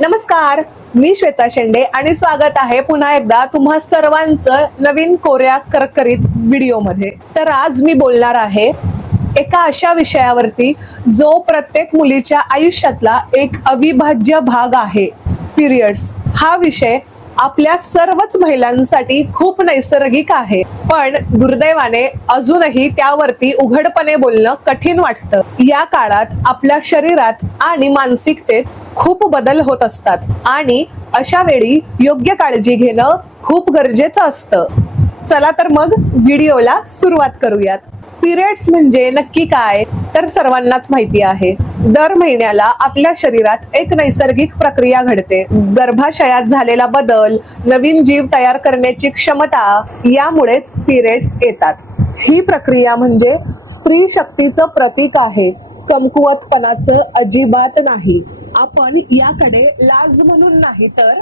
नमस्कार मी श्वेता शेंडे आणि स्वागत आहे पुन्हा एकदा तुम्हा सर्वांचं नवीन कोऱ्या करकरीत व्हिडिओमध्ये. तर आज मी बोलणार आहे एका अशा विषयावरती जो प्रत्येक मुलीच्या आयुष्यातला एक अविभाज्य भाग आहे पिरियड्स. हा विषय आपल्या सर्वच महिलांसाठी खूप नैसर्गिक आहे. पण दुर्दैवाने अजूनही त्यावरती उघडपणे बोलणं कठीण वाटतं. या काळात आपल्या शरीरात आणि मानसिकतेत खूप बदल होत असतात. आणि अशा वेळी योग्य काळजी घेणं खूप गरजेचं असतं. चला तर मग व्हिडिओला सुरुवात करूयात. पिरियड्स म्हणजे नक्की काय तर सर्वांनाच माहिती आहे. दर महिन्याला आपल्या शरीरात एक नैसर्गिक प्रक्रिया घडते. गर्भाशयात झालेला बदल नवीन जीव तयार करण्याची क्षमता यामुळेच पिरियड्स येतात. ही प्रक्रिया म्हणजे स्त्री शक्तीचं प्रतीक आहे. कमकुवतपणाचं अजिबात नाही. आपण याकडे लाज म्हणून नाही तर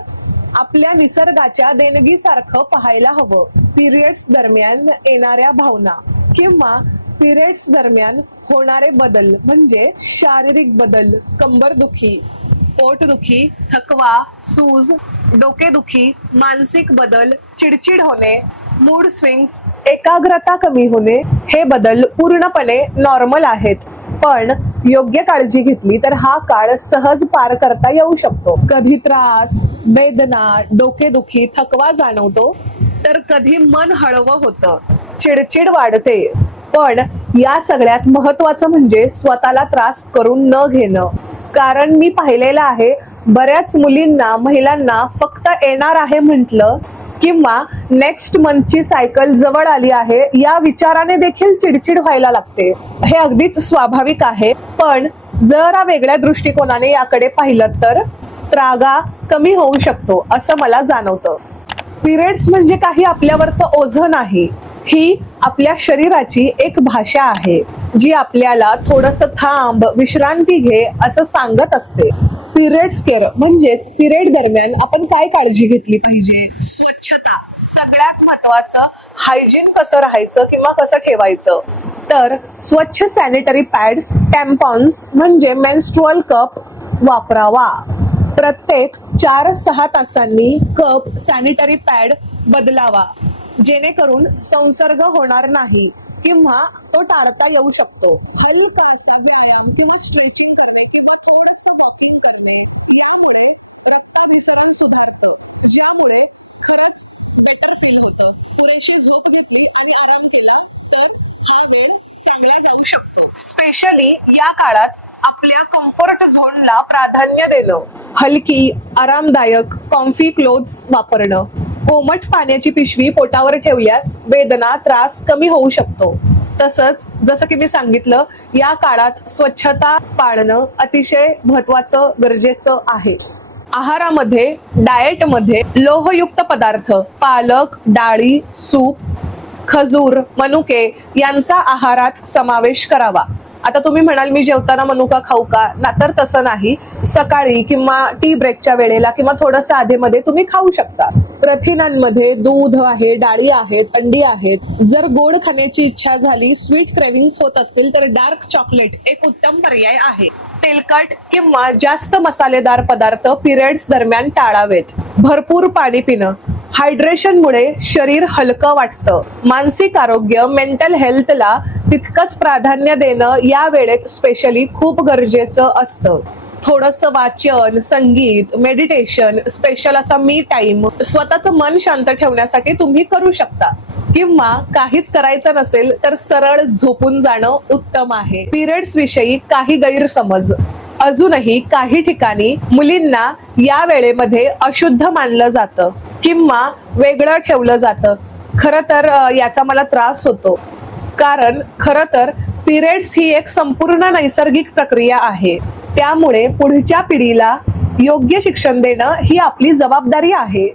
आपल्या निसर्गाच्या देणगीसारखं पाहायला हवं. पिरियड्स दरम्यान येणाऱ्या भावना किंवा पिरियड्स दरम्यान होणारे बदल म्हणजे शारीरिक बदल कंबरदुखी पोटदुखी थकवा सूज डोकेदुखी मानसिक बदल चिडचिड होणे मूड स्विंग्स एकाग्रता कमी होणे हे बदल पूर्णपणे नॉर्मल आहेत. पण योग्य काळजी घेतली तर हा काळ सहज पार करता येऊ शकतो. कधी त्रास वेदना डोकेदुखी थकवा जाणवतो तर कधी मन हळवं होतं. चिडचिड वाढते पण या सगळ्यात महत्वाचं म्हणजे स्वतःला त्रास करून न घेणं. कारण मी पाहिलेलं आहे बऱ्याच मुलींना महिलांना फक्त येणार आहे म्हटलं किंवा नेक्स्ट मंथची सायकल जवळ आली आहे या विचाराने देखील चिडचिड व्हायला लागते. हे अगदीच स्वाभाविक आहे. पण जरा वेगळ्या दृष्टिकोनाने याकडे पाहिलं तर त्रागा कमी होऊ शकतो असं मला जाणवतं. पिरियड्स म्हणजे काही आपल्यावरचं ओझं नाही. ही आपल्या शरीराची एक भाषा आहे जी आपल्याला थोडस थांब विश्रांती घे असं सांगत असते. पिरियड्स केअर म्हणजेच पिरियड दरम्यान आपण काय काळजी घेतली पाहिजे? स्वच्छता. सगळ्यात महत्वाचं हायजीन कसं राहायचं किंवा कसं ठेवायचं? तर स्वच्छ सॅनिटरी पॅड्स टॅम्पॉन्स म्हणजे मेन्स्ट्रुअल कप वापरावा. प्रत्येक चार सहा तासांनी कप सॅनिटरी पॅड बदलावा. जेणेकरून संसर्ग होणार नाही. किंवा तो टाळता येऊ शकतो. हलका असा व्यायाम किंवा स्ट्रेचिंग करणे किंवा थोडस वॉकिंग करणे यामुळे रक्ताभिसरण सुधारतं. ज्यामुळे खरंच बेटर फील होतं. पुरेशी झोप घेतली आणि आराम केला तर हा वेळ चांगला जाऊ शकतो. स्पेशली या काळात आपल्या कम्फर्ट झोनला प्राधान्य देणं हलकी आरामदायक कॉम्फी क्लोथ्स वापरणं. कोमट पाण्याची पिशवी पोटावर ठेवल्यास वेदना त्रास कमी होऊ शकतो. तसंच जसं की मी सांगितलं या काळात स्वच्छता पाळणं अतिशय महत्वाचं गरजेचं आहे. आहारामध्ये डाएटमध्ये लोहयुक्त पदार्थ पालक डाळी सूप खजूर मनुके यांचा आहारात समावेश करावा. आता तुम्ही म्हणाल मी जेवताना मनुका खाऊ का? ना तर तसं नाही. सकाळी किंवा टी ब्रेकच्या वेळेला किंवा थोडंसं आधीमध्ये तुम्ही खाऊ शकता. प्रथिनांमध्ये दूध आहे डाळी आहेत अंडी आहेत. जर गोड खाण्याची इच्छा झाली स्वीट क्रेविंग्स होत असतील तर डार्क चॉकलेट एक उत्तम पर्याय आहे. तेलकट किंवा जास्त मसालेदार पदार्थ पिरियड्स दरम्यान टाळावेत. भरपूर पाणी पिणं. हायड्रेशनमुळे शरीर हलकं वाटतं. मानसिक आरोग्य मेंटल हेल्थला तितकंच प्राधान्य देणं या वेळेत स्पेशली खूप गरजेचं असतं. थोडस वाचन संगीत मेडिटेशन स्पेशल असा मी टाइम स्वतःचं मन शांत ठेवण्यासाठी तुम्ही करू शकता. किंवा काहीच करायचं नसेल तर सरळ झोपून जाणं उत्तम आहे. पिरियड्स विषयी काही गैरसमज. अजूनही काही ठिकाणी मुलींना या वेळेमध्ये अशुद्ध मानलं जातं किंवा वेगळं ठेवलं जातं. खरं तर याचा मला त्रास होतो. कारण खरं तर पिरियड्स ही एक संपूर्ण नैसर्गिक प्रक्रिया आहे. त्यामुळे पुढच्या पिढीला योग्य शिक्षण देणं ही आपली जबाबदारी आहे.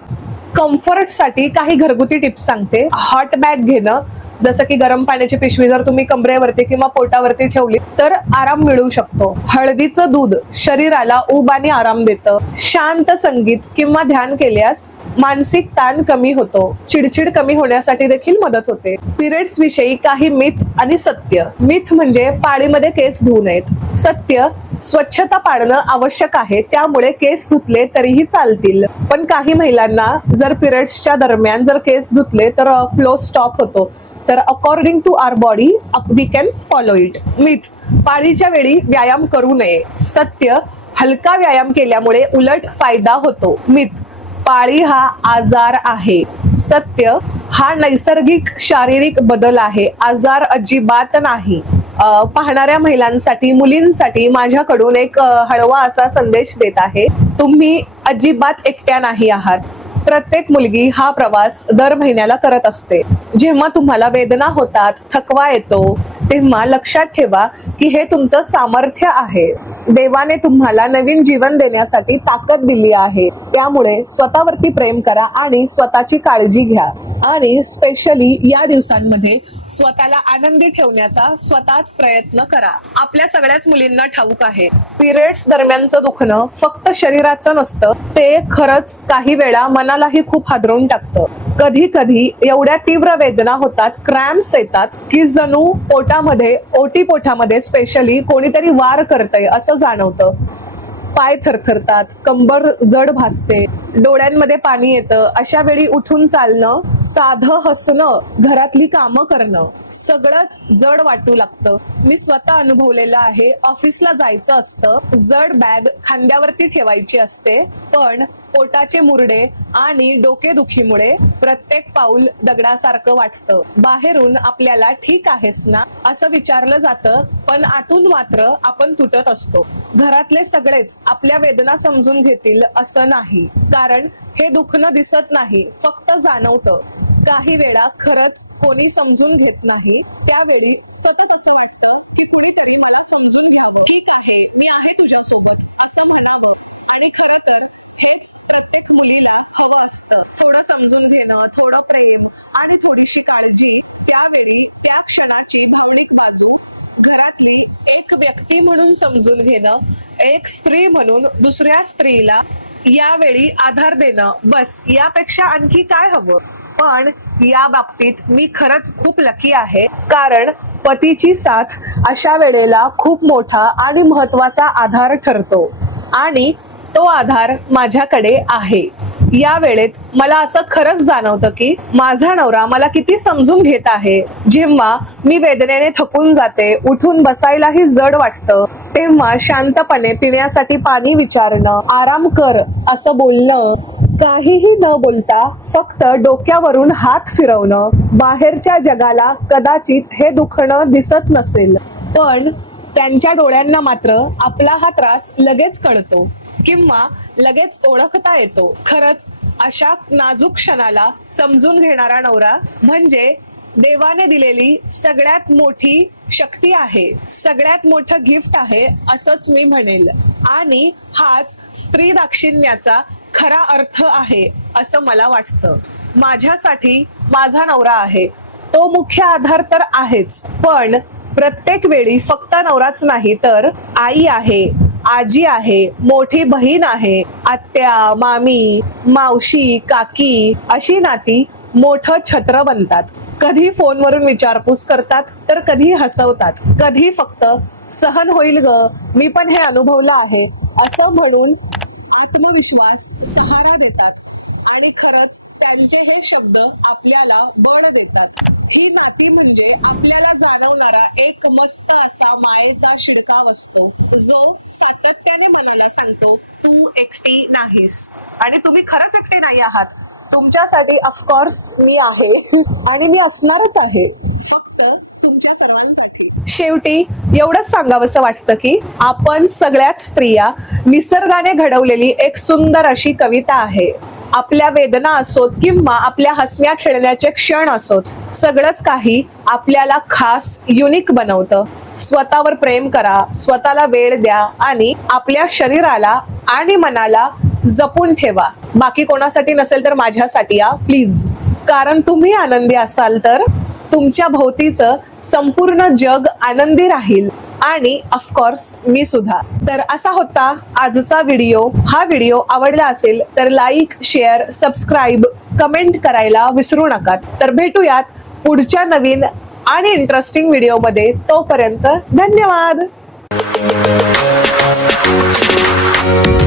कम्फर्टसाठी काही घरगुती टिप्स सांगते. हॉट बॅग घेणं जसं की गरम पाण्याची पिशवी जर तुम्ही कमरेवरती किंवा पोटावरती ठेवली तर आराम मिळू शकतो. हळदीचं दूध शरीराला ऊब आणि आराम देतं. शांत संगीत किंवा ध्यान केल्यास मानसिक ताण कमी होतो. चिडचिड कमी होण्यासाठी देखील मदत होते. पिरियड्स विषयी काही मिथ आणि सत्य. मिथ म्हणजे पाळीमध्ये केस धुवू नयेत. सत्य स्वच्छता पाळणं आवश्यक आहे. त्यामुळे केस धुतले तरीही चालतील. पण काही महिलांना जर पिरियड्सच्या दरम्यान जर केस धुतले तर फ्लो स्टॉप होतो. तर according to our body we can follow it myth पाळीच्या वेळी व्यायाम करू नये. सत्य. हलका व्यायाम केल्यामुळे उलट फायदा होतो. मिथ पाळी हा आजार आहे. सत्य. हा नैसर्गिक शारीरिक बदल आहे. आजार अजिबात नाही. पाहणाऱ्या महिलांसाठी मुलींसाठी माझ्याकडून एक हळवा असा संदेश देत आहे. तुम्ही अजिबात एकट्या नाही आहात. प्रत्येक मुलगी हा प्रवास दर महिन्याला करत असते. जेव्हा तुम्हाला वेदना होतात थकवा येतो तेव्हा लक्षात ठेवा की हे तुमचं सामर्थ्य आहे. देवाने तुम्हाला नवीन जीवन देण्यासाठी ताकद दिली आहे. त्यामुळे स्वतःवरती प्रेम करा आणि स्वतःची काळजी घ्या. आणि स्पेशली या दिवसांमध्ये स्वतःला आनंदी ठेवण्याचा स्वतःच प्रयत्न करा. आपल्या सगळ्याच मुलींना ठाऊक आहे. पिरियड्स दरम्यानचं दुखणं फक्त शरीराचं नसतं. ते खरंच काही वेळा मना मनालाही खूप हादरवून टाकतं. कधी कधी एवढ्या तीव्र वेदना होतात क्रॅम्प्स येतात की जणू पोटामध्ये ओटी पोटामध्ये स्पेशली कोणीतरी वार करतय असं जाणवतं. पाय थरथरतात कंबर जड भासते डोळ्यांमध्ये पाणी येतं अशा वेळी उठून चालणं साधं हसणं घरातली कामं करणं सगळंच जड वाटू लागतं. मी स्वतः अनुभवलेलं आहे ऑफिसला जायचं असतं जड बॅग खांद्यावरती ठेवायची असते पण पोटाचे मुरडे आणि डोकेदुखीमुळे प्रत्येक पाऊल दगडासारखं वाटतं. बाहेरून आपल्याला ठीक आहेस ना? असं विचारलं जातं पण आतून मात्र आपण तुटत असतो. घरातले सगळेच आपल्या वेदना समजून घेतील असं नाही. कारण हे दुखणं दिसत नाही फक्त जाणवतं. काही वेळा खरंच कोणी समजून घेत नाही. त्यावेळी सतत असं वाटतं की कुणीतरी मला समजून घ्यावं. ठीक आहे मी आहे तुझ्यासोबत असं म्हणावं. आणि खरं तर हेच प्रत्येक मुलीला हवं असतं. थोडं समजून घेणं थोडं प्रेम आणि थोडीशी काळजी त्यावेळी त्या क्षणाची भावनिक बाजू घरातली एक व्यक्ती म्हणून समजून घेणं एक स्त्री म्हणून दुसऱ्या स्त्रीला यावेळी आधार देणं बस. यापेक्षा आणखी काय हवं? पण या बाबतीत मी खरंच खूप लकी आहे. कारण पतीची साथ अशा वेळेला खूप मोठा आणि महत्त्वाचा आधार ठरतो. आणि तो आधार माझ्याकडे आहे. या वेळेत मला असं खरंच जाणवतं की माझा नवरा मला किती समजून घेत आहे. जेव्हा मी वेदनेने थकून जाते उठून बसायलाही जड वाटतं तेव्हा शांतपणे पिण्यासाठी पाणी विचारणं आराम कर असं बोलणं काहीही न बोलता फक्त डोक्यावरून हात फिरवणं बाहेरच्या जगाला कदाचित हे दुखणं दिसत नसेल. पण त्यांच्या डोळ्यांना मात्र आपला हा त्रास लगेच कळतो किंवा लगेच ओळखता येतो. खरंच अशा नाजूक क्षणाला समजून घेणारा नवरा म्हणजे देवाने दिलेली सगळ्यात मोठी शक्ती आहे सगळ्यात मोठं गिफ्ट आहे असंच मी म्हणेल. आणि हाच स्त्री दाक्षिण्याचा खरा अर्थ आहे असं मला वाटतं. माझ्यासाठी माझा नवरा आहे. तो मुख्य आधार तर आहेच पण प्रत्येक वेळी फक्त नवराच नाही तर आई आहे आजी आहे मोठी बहीण आहे आत्या मामी मावशी काकी अशी नाती मोठं छत्र बनतात. कधी फोनवरून विचारपूस करतात तर कधी हसवतात. कधी फक्त सहन होईल ग मी पण हे अनुभवलं आहे. असं म्हणून आत्मविश्वास सहारा देतात. आणि खरंच त्यांचे हे शब्द आपल्याला बळ देतात. ही नाती म्हणजे आपल्याला जाणवणारा एक मस्त असा मायेचा शिडकाव असतो. जो सातत्याने मनाला सांगतो तू एकटी नाहीस. आणि तुम्ही खरंच एकटे नाही आहात. तुमच्यासाठी ऑफकोर्स मी आहे. आणि मी असणारच आहे. फक्त तुमच्या सर्वांसाठी. शेवटी एवढंच सांगावंसं वाटतं की आपण सगळ्याच स्त्रिया निसर्गाने घडवलेली एक सुंदर अशी कविता आहे. आपल्या वेदना असोत किंवा आपल्या हसण्या खेळण्याचे क्षण असोत सगळंच काही आपल्याला खास युनिक बनवतं. स्वतःवर प्रेम करा स्वतःला वेळ द्या आणि आपल्या शरीराला आणि मनाला जपून ठेवा. बाकी कोणासाठी नसेल तर माझ्यासाठी या प्लीज कारण तुम्ही आनंदी असाल तर तुमच्या भोवतीचं संपूर्ण जग आनंदी राहील. आणि ऑफकोर्स मी सुद्धा. तर असा होता आजचा व्हिडिओ हा व्हिडिओ आवडला असेल तर लाईक शेअर सबस्क्राईब कमेंट करायला विसरू नका. तर भेटूयात पुढच्या नवीन आणि इंटरेस्टिंग व्हिडिओमध्ये तोपर्यंत धन्यवाद! Thank